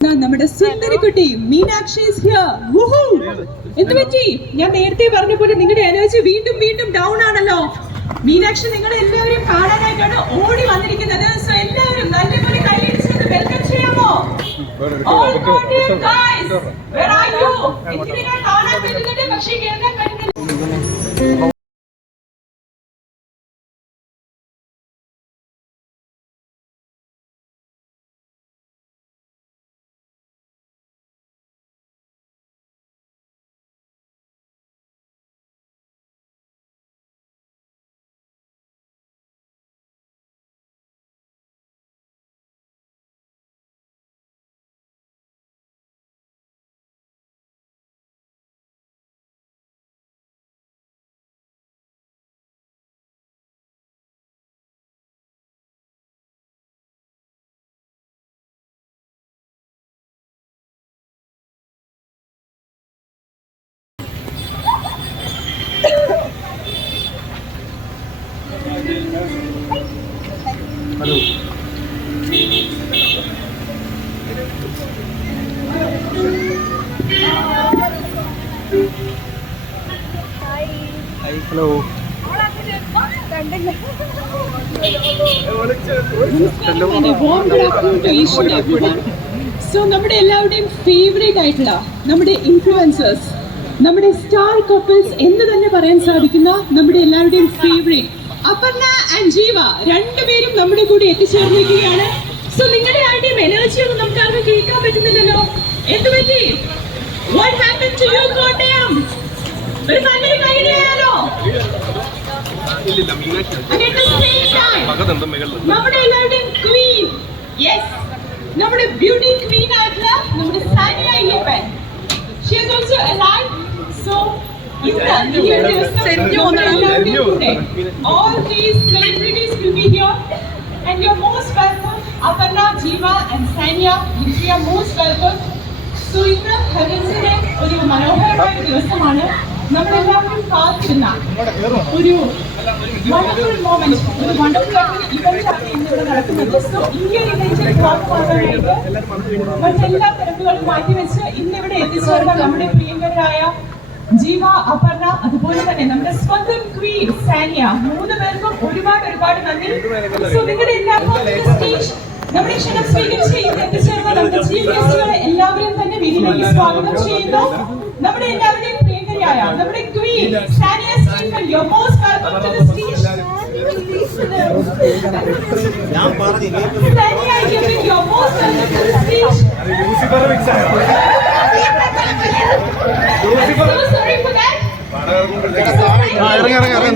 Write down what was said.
നമ്മുടെ സുന്ദരിക്കുട്ടി Meenakshi is here. എന്ത് പറ്റി? ഞാൻ നേരത്തെ പറഞ്ഞ പോലെ നിങ്ങളുടെ എനർജി വീണ്ടും വീണ്ടും ഡൗൺ ആണല്ലോ. മീനാക്ഷി നിങ്ങളെ എല്ലാവരും കാണാനായിട്ടാണ് ഓടി വന്നിരിക്കുന്നത്. സോ എല്ലാവരും നല്ലപോലെ കൈയടിച്ച് വെൽക്കം ചെയ്യാമോ? All good guys, where are you? എനിക്ക് നിങ്ങളെ കാണാൻ പറ്റുന്നുണ്ട്, പക്ഷേ കേൾക്കാൻ പറ്റുന്നില്ല. Hello. Hi. Hello. സോ നമ്മുടെ എല്ലാവരുടെയും ഫേവറേറ്റ് ആയിട്ടുള്ള നമ്മുടെ ഇൻഫ്ലുവൻസേഴ്സ്, നമ്മുടെ സ്റ്റാർ കപ്പിൾസ് എന്ന് തന്നെ പറയാൻ സാധിക്കുന്ന നമ്മുടെ എല്ലാവരുടെയും ഫേവറേറ്റ് അപർണ ആൻഡ് ജീവ രണ്ടുപേരും നമ്മുടെ കൂടെ എത്തിച്ചേർന്നിരിക്കുകയാണ്. സോ നിങ്ങളുടെ ആരുടെയും എനർജി ഒന്നും നമുക്ക് ആർക്കും കേൾക്കാൻ പറ്റുന്നില്ലല്ലോ. എന്ത് പറ്റി? What happened to you, Kottayam? ഒരു നല്ലൊരു കൈഡിയായാലോ? നമ്മുടെ എല്ലാവരുടെയും ക്വീൻ, യെസ്, നമ്മുടെ ബ്യൂട്ടി ക്വീൻ ആയിട്ടുള്ള നമ്മുടെ Sania Ayyappan. She is also alive. So all these celebrities will be here, and you're most welcome. Aparna, Jeeva, and Sanya, you are most welcome. So ഇന്ന് ഹെവൻസിലെ ഒരു മനോഹരമായ ദിവസമാണ്. നമ്മളെല്ലാവരും കാത്തിരുന്ന ഒരു വണ്ടർഫുൾ മൊമെന്റ്, ഒരു വണ്ടർഫുൾ ഇവന്റ് ആണ് ഇന്നിവിടെ നടക്കുന്നത്. സോ ഈ ഒരു ഇവന്റിൽ ഭാഗമാകാനായിട്ട് മറ്റെല്ലാ തിരക്കുകളും മാറ്റിവെച്ച് ഇന്നിവിടെ എത്തിച്ചേർന്ന നമ്മുടെ പ്രിയങ്കരായ ജീവ, അപർണ, അതുപോലെ തന്നെ നമ്മുടെ സ്വന്തം ക്വീൻ സാനിയ, മൂന്ന് പേർക്കും ഒരുപാട് നന്ദി. സോ നിങ്ങളുടെ എല്ലാവർക്കും നമ്മുടെ ക്ഷണം സ്വീകരിച്ച് ഇന്ന് എത്തിച്ചേർന്ന നമ്മുടെ ചീഫ് ഗസ്റ്റുകളെ എല്ലാവരും തന്നെ വീട്ടിലേക്ക് സ്വാഗതം ചെയ്യുന്നു. നമ്മുടെ എല്ലാവരുടെയും പ്രിയങ്കരായ നമ്മുടെ queen Sania Stephen, you are most welcome to the stage. ഞാൻ പറഞ്ഞു Sania, you are most welcome to the stage. So sorry for that.